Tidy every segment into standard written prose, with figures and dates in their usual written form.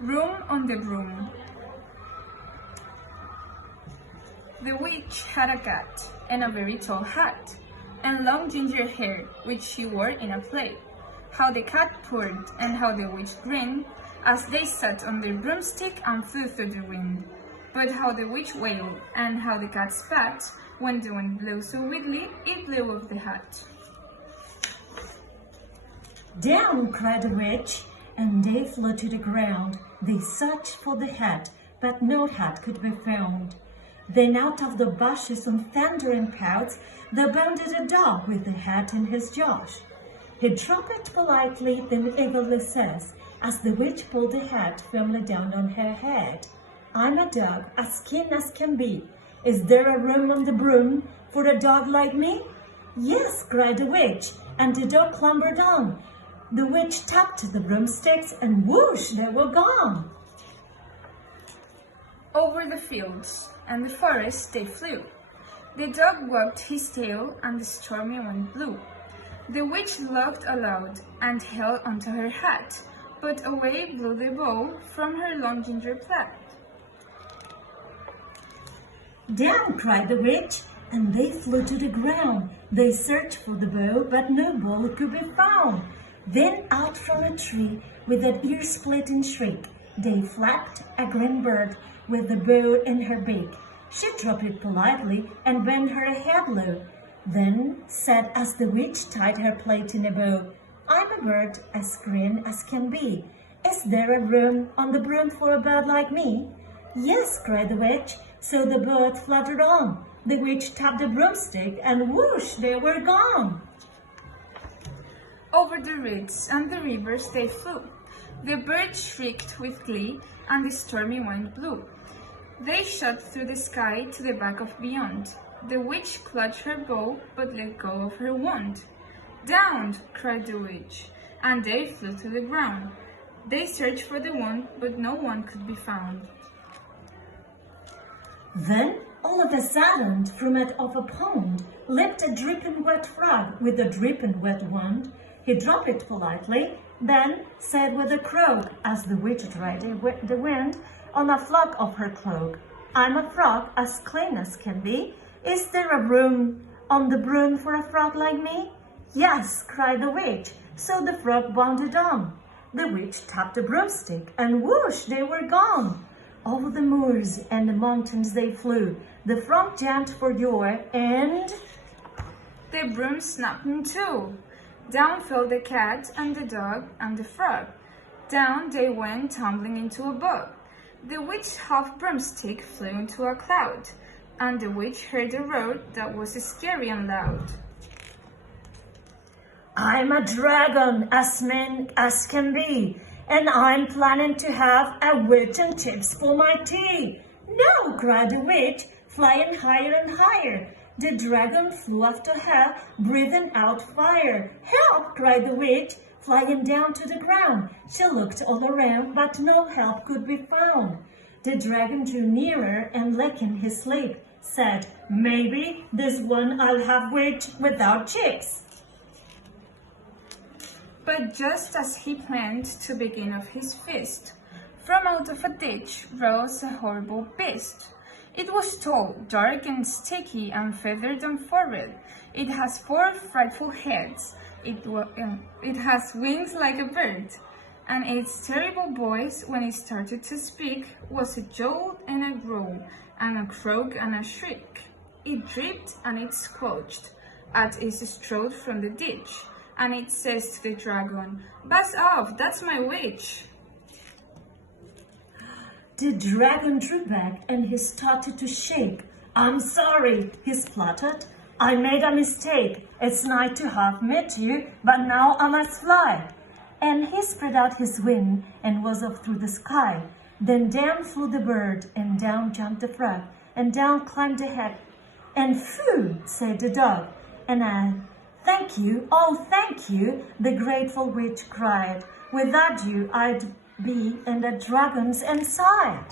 Room on the Broom. The witch had a cat, and a very tall hat, and long ginger hair, which she wore in a play. How the cat purred, and how the witch grinned, as they sat on their broomstick and flew through the wind. But how the witch wailed, and how the cat spat, when the wind blew so wildly, it blew off the hat. "Down!" cried the witch, and they flew to the ground. They searched for the hat, but no hat could be found. Then out of the bushes on thundering pouts, there bounded a dog with the hat in his jaws. He dropped it politely, then eagerly says, as the witch pulled the hat firmly down on her head, "I'm a dog, as keen as can be. Is there a room on the broom for a dog like me?" "Yes," cried the witch, and the dog clambered on. The witch tapped the broomsticks, and whoosh, they were gone. Over the fields and the forest they flew. The dog wagged his tail, and the stormy wind blew. The witch laughed aloud and held onto her hat, but away blew the bow from her long ginger plait. "Down!" cried the witch, and they flew to the ground. They searched for the bow, but no bow could be found. Then out from a tree, with an ear-splitting shriek, they flapped a green bird with the bow in her beak. She dropped it politely and bent her head low, then said as the witch tied her plait in a bow, "I'm a bird as green as can be. Is there a room on the broom for a bird like me?" "Yes," cried the witch, so the bird fluttered on. The witch tapped the broomstick, and whoosh, they were gone. Over the reeds and the rivers they flew. The birds shrieked with glee, and the stormy wind blew. They shot through the sky to the back of beyond. The witch clutched her bow, but let go of her wand. "Down!" cried the witch, and they flew to the ground. They searched for the wand, but no one could be found. Then, all of a sudden, from out of a pond, leapt a dripping wet frog with a dripping wet wand. He dropped it politely, then said with a croak, as the witch dried the wind on a flack of her cloak, "I'm a frog as clean as can be. Is there a room on the broom for a frog like me?" "Yes," cried the witch, so the frog bounded on. The witch tapped the broomstick, and whoosh, they were gone. Over the moors and the mountains they flew. The frog jumped for joy, and The broom snapped in two. Down fell the cat and the dog and the frog. Down they went tumbling into a bog. The witch's half broomstick flew into a cloud, and the witch heard a roar that was scary and loud. "I'm a dragon as mean as can be, and I'm planning to have a witch and chips for my tea." "No!" cried the witch, flying higher and higher. The dragon flew after her, breathing out fire. "Help!" cried the witch, flying down to the ground. She looked all around, but no help could be found. The dragon drew nearer and, licking his lip, said, "Maybe this one I'll have witch without chicks." But just as he planned to begin of his feast, from out of a ditch rose a horrible beast. It was tall, dark and sticky, and feathered on forehead. It has 4 frightful heads. It has wings like a bird, and its terrible voice, when it started to speak, was a jolt and a growl, and a croak and a shriek. It dripped and it squelched as it strode from the ditch, and it says to the dragon, "Buzz off, that's my witch." The dragon drew back and he started to shake. "I'm sorry," he spluttered. "I made a mistake. It's nice to have met you, but now I must fly." And he spread out his wing and was off through the sky. Then down flew the bird, and down jumped the frog, and down climbed the head. And "Phoo!" said the dog. And "Thank you, oh thank you," the grateful witch cried. "Without you I'd be in the dragon's inside."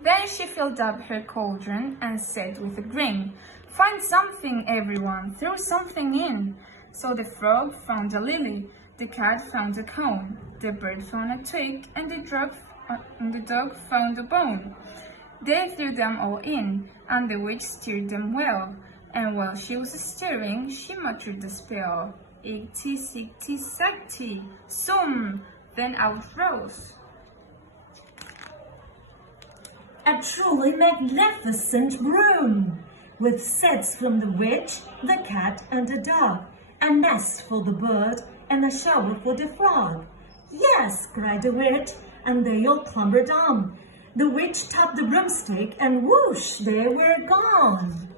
Then she filled up her cauldron and said with a grin, "Find something, everyone, throw something in." So the frog found a lily, the cat found a cone, the bird found a twig, and the and the dog found a bone. They threw them all in, and the witch stirred them well. And while she was stirring, she muttered the spell. Igty, sigty, sagty, zoom! Then out rose a truly magnificent broom, with sets from the witch, the cat, and the dog, a nest for the bird, and a shower for the frog. Yes, cried the witch, and they all clambered on. The witch tapped the broomstick, and whoosh, they were gone.